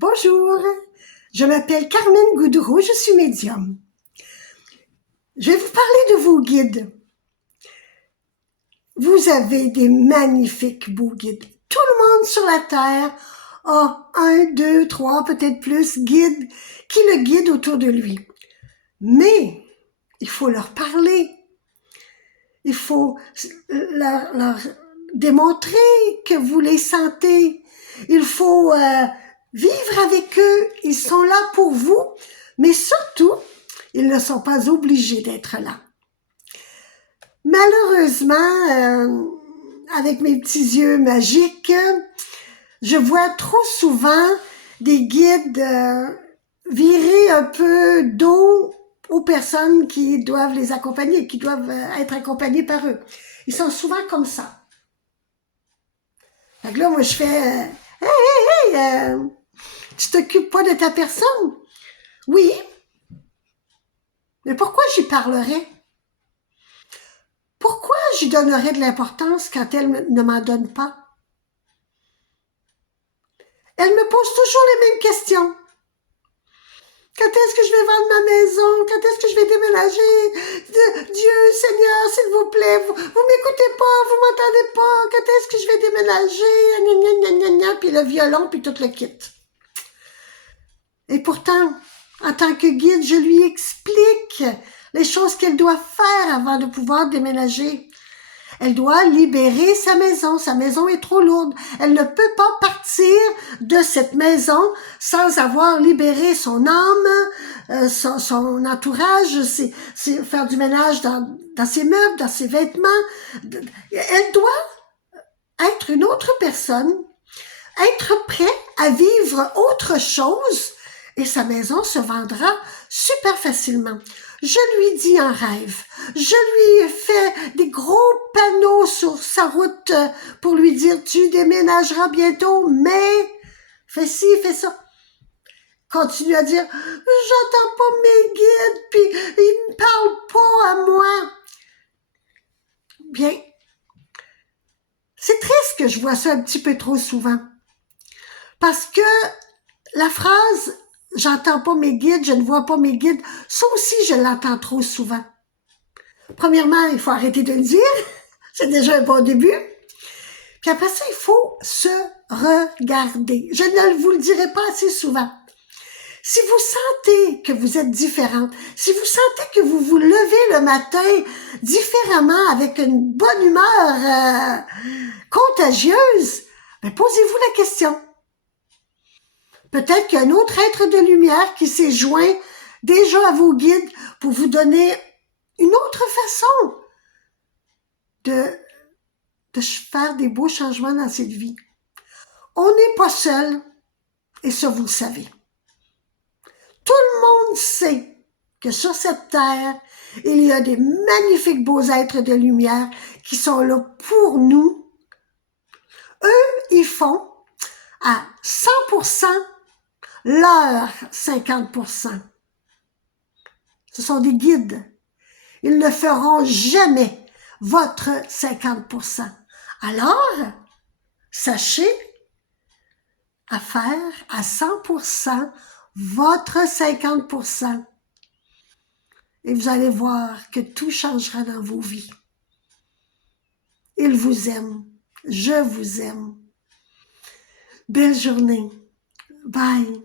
Bonjour, je m'appelle Carmen Goudreau, je suis médium. Je vais vous parler de vos guides. Vous avez des magnifiques beaux guides. Tout le monde sur la Terre a un, deux, trois, peut-être plus guides qui le guident autour de lui. Mais il faut leur parler. Il faut leur démontrer que vous les sentez. Il faut vivre avec eux. Ils sont là pour vous, mais surtout, ils ne sont pas obligés d'être là. Malheureusement, avec mes petits yeux magiques, je vois trop souvent des guides virer un peu dos aux personnes qui doivent les accompagner, qui doivent être accompagnées par eux. Ils sont souvent comme ça. Fait que là, moi, je fais hey, tu t'occupes pas de ta personne? Oui. Mais pourquoi j'y parlerais? Pourquoi j'y donnerais de l'importance quand elle ne m'en donne pas? Elle me pose toujours les mêmes questions. Quand est-ce que je vais vendre ma maison? Quand est-ce que je vais déménager? Dieu, Seigneur, s'il vous plaît, vous m'écoutez pas, vous m'entendez pas. Quand est-ce que je vais déménager? Gna, gna, gna, gna, puis le violon, puis tout le kit. Et pourtant, en tant que guide, je lui explique les choses qu'elle doit faire avant de pouvoir déménager. Elle doit libérer sa maison. Sa maison est trop lourde. Elle ne peut pas partir de cette maison sans avoir libéré son âme, son entourage, c'est faire du ménage dans ses meubles, dans ses vêtements. Elle doit être une autre personne, être prêt à vivre autre chose et sa maison se vendra super facilement. Je lui dis en rêve, je lui fais des gros panneaux sur sa route pour lui dire « Tu déménageras bientôt, mais fais ci, fais ça. » Continue à dire « J'entends pas mes guides, puis ils ne parlent pas à moi. » Bien, c'est triste que je vois ça un petit peu trop souvent. Parce que la phrase « J'entends pas mes guides, je ne vois pas mes guides », ça aussi, je l'entends trop souvent. Premièrement, il faut arrêter de le dire. C'est déjà un bon début. Puis après ça, il faut se regarder. Je ne vous le dirai pas assez souvent. Si vous sentez que vous êtes différente, si vous sentez que vous vous levez le matin différemment, avec une bonne humeur contagieuse, ben posez-vous la question. Peut-être qu'il y a un autre être de lumière qui s'est joint déjà à vos guides pour vous donner une autre façon de faire des beaux changements dans cette vie. On n'est pas seul, et ça, vous le savez. Tout le monde sait que sur cette terre, il y a des magnifiques beaux êtres de lumière qui sont là pour nous. Eux, ils font à 100% leur 50%. Ce sont des guides. Ils ne feront jamais votre 50%. Alors, sachez à faire à 100% votre 50%. Et vous allez voir que tout changera dans vos vies. Ils vous aiment. Je vous aime. Belle journée. Bye.